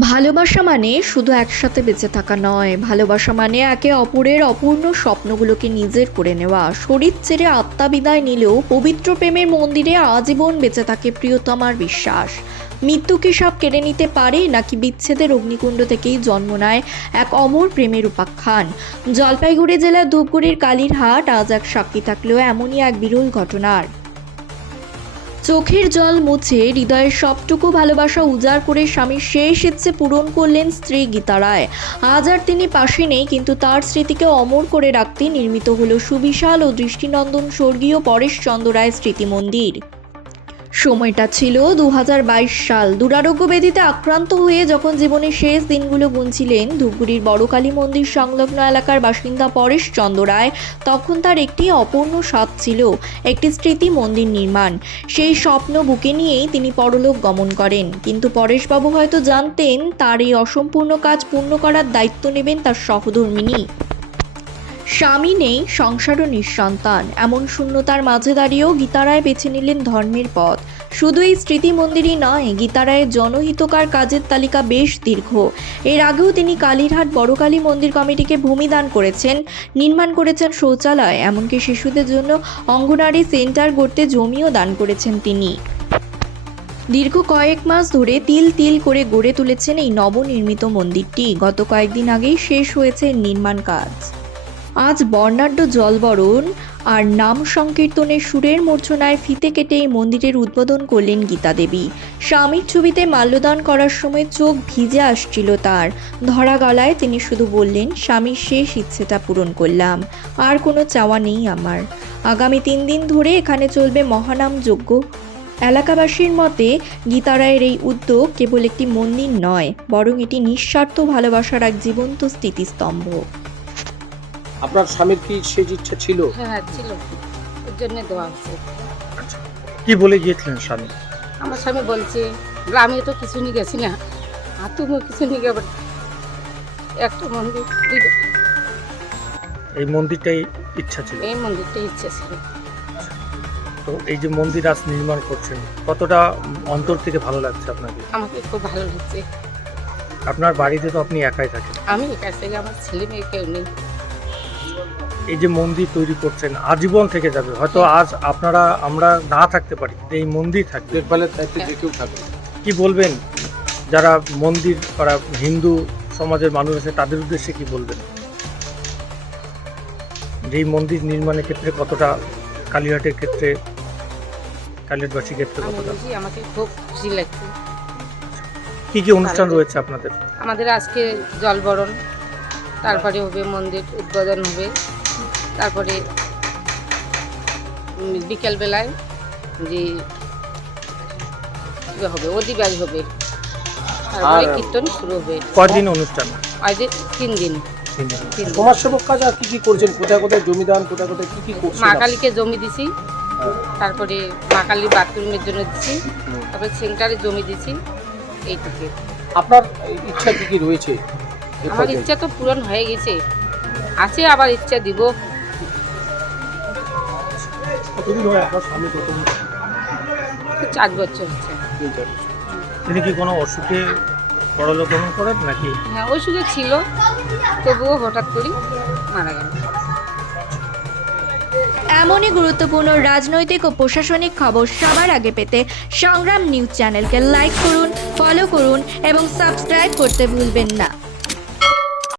ভালোবাসা মানে শুধু একসাথে বেঁচে থাকা নয়। ভালোবাসা মানে একে অপরের অপূর্ণ স্বপ্নগুলোকে নিজের করে নেওয়া। শরীর ছেড়ে আত্মা বিদায় নিলেও পবিত্র প্রেমের মন্দিরে আজীবন বেঁচে থাকে প্রিয়তমার বিশ্বাস। মৃত্যু কি সব কেড়ে নিতে পারে, নাকি বিচ্ছেদের অগ্নিকুণ্ড থেকেই জন্ম নেয় এক অমর প্রেমের উপাখ্যান? জলপাইগুড়ি জেলার ধূপগুড়ির কালীরহাট আজ এক সাক্ষী থাকলেও এমনই এক বিরল ঘটনার। চোখের জল মুছে হৃদয়ের সবটুকু ভালোবাসা উজাড় করে স্বামীর শেষ ইচ্ছে পূরণ করলেন স্ত্রী গীতা রায়। আজ আর তিনি পাশে নেই, কিন্তু তার স্মৃতিকে অমর করে রাখতে নির্মিত হল সুবিশাল ও দৃষ্টিনন্দন স্বর্গীয় পরেশ চন্দ্র রায় স্মৃতি মন্দির সময়টা ছিল দু হাজার বাইশ সাল। দুরারোগ্য ব্যাধিতে আক্রান্ত হয়ে যখন জীবনের শেষ দিনগুলো গুনছিলেন ধূপগুড়ির বড়কালী মন্দির সংলগ্ন এলাকার বাসিন্দা পরেশ চন্দ্র রায়, তখন তার একটি অপূর্ণ স্বাদ ছিল, একটি স্মৃতি মন্দির নির্মাণ। সেই স্বপ্ন বুকে নিয়েই তিনি পরলোক গমন করেন। কিন্তু পরেশবাবু হয়তো জানতেন, তার এই অসম্পূর্ণ কাজ পূর্ণ করার দায়িত্ব নেবেন তার সহধর্মিনী। স্বামী নেই, সংসারও নিঃসন্তান। এমন শূন্যতার মাঝে দাঁড়িয়েও গীতারায় বেছে নিলেন ধর্মের পথ। শুধু এই স্মৃতি মন্দিরই নয়, গীতারায়ের জনহিতকার কাজের তালিকা বেশ দীর্ঘ। এর আগেও তিনি কালীরহাট বড়কালী মন্দির কমিটিকে ভূমি দান করেছেন, নির্মাণ করেছেন শৌচালয়। এমনকি শিশুদের জন্য অঙ্গনারী সেন্টার গড়তে জমিও দান করেছেন তিনি। দীর্ঘ কয়েক মাস ধরে তিল তিল করে গড়ে তুলেছেন এই নবনির্মিত মন্দিরটি। গত কয়েকদিন আগেই শেষ হয়েছে নির্মাণ কাজ। আজ বর্ণাঢ্য জলবরণ আর নাম সংকীর্তনের সুরের মূর্ছনায় ফিতে কেটে এই মন্দিরের উদ্বোধন করলেন গীতা দেবী। স্বামীর ছবিতে মাল্যদান করার সময় চোখ ভিজে আসছিল তার। ধরা গলায় তিনি শুধু বললেন, স্বামীর শেষ ইচ্ছেটা পূরণ করলাম, আর কোনো চাওয়া নেই আমার। আগামী তিন দিন ধরে এখানে চলবে মহানাম যজ্ঞ। এলাকাবাসীর মতে গীতারায়ের এই উদ্যোগ কেবল একটি মন্দির নয়, বরং এটি নিঃস্বার্থ ভালোবাসার এক জীবন্ত স্থিতিস্তম্ভ আপনার স্বামীর কি শেষ ইচ্ছা ছিল? হ্যাঁ ছিল। ওর জন্য দেওয়া হচ্ছে। কি বলে গিয়েছিলেন স্বামী? আমার স্বামী বলছে গ্রামে তো কিছু নিয়ে গেছি না। আর তুমিও কিছু নিয়ে গেবে একটা মন্দির দিবে। এই মন্দিরটাই ইচ্ছা ছিল? এই মন্দিরটা ইচ্ছে ছিল। তো এই যে মন্দির আজ নির্মাণ করছেন কতটা অন্তর থেকে ভালো লাগছে আপনাকে? আমাকে খুব ভালো লাগছে। আপনার বাড়িতে তো আপনি একাই থাকেন। আমি একার থেকে আমার ছেলে মেয়ে কেউ নেই। এই যে মন্দির তৈরি করছেন আজীবন থেকে যাবে। হয়তো আজ আপনারা আমরা না থাকতে পারি কিন্তু এই মন্দির থাকবে। দেখভালের দায়িত্বে যে কেউ থাকবে কি বলবেন? যারা মন্দির করা হিন্দু সমাজের মানুষ আছে তাদের উদ্দেশ্যে কি বলবেন? যে এই মন্দির নির্মাণের ক্ষেত্রে কতটা কালীঘাটের ক্ষেত্রে কালীঘাটবাসীর ক্ষেত্রে কতটা? আমাকে খুব খুশি লাগছে। কি কি অনুষ্ঠান রয়েছে আপনাদের? আমাদের আজকে জলবরণ। তারপরে হবে মন্দির উদ্বোধন হবে। তারপরে বিকেলবেলায় যে ইয়ে হবে অধিবাস হবে। তারপরে কীর্তন শুরু হবে। কদিন অনুষ্ঠান? আজ তিন দিন। দিন। দিন। সমাজসেবক কাজ আর কি কি করছেন? কোথায় কোথায় জমিদান কোথায় কোথায় কি কি করছেন? মা কালীকে জমি দিছি। তারপরে মা কালী বাথরুমের জন্য দিছি। তারপরে সেন্টারে জমি দিছি। এইটুকু আপনার ইচ্ছা কি কি রয়েছে? আমার ইচ্ছা তো পূরণ হয়ে গেছে। আছে আবার ইচ্ছা দিব। চার বছর হচ্ছে। তিন কি কোনো অসুখে গমন করেন নাকি? হ্যাঁ ওই সুখে ছিল। তবুও হঠাৎ করে মারা গেল। এমনই গুরুত্বপূর্ণ রাজনৈতিক ও প্রশাসনিক খবর সবার আগে পেতে সংগ্রাম নিউজ চ্যানেলকে লাইক করুন ফলো করুন এবং সাবস্ক্রাইব করতে ভুলবেন না।